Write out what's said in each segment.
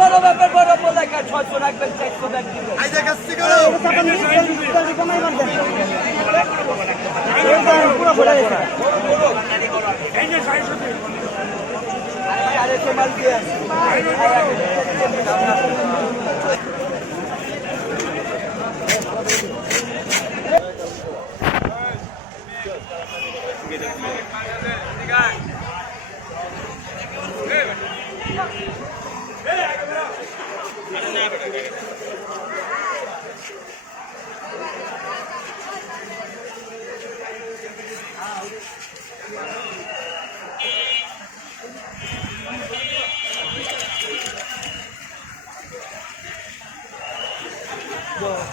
বড় ব্যাপার বড় বলে ছয়শো রাখবেন চারশো রাখবেন আড়াইশো মাল দিয়ে আছে Wow,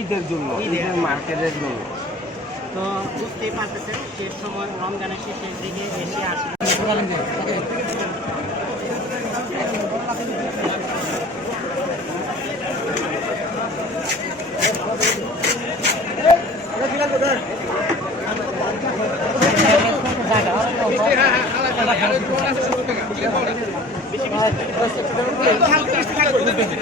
ঈদের জন্য ঈদের। মার্কেটের জন্য। তো বুঝতেই পারতেছেন শেষ সময় রমজানের শেষের দিকে এসে আসে বেশি বেশি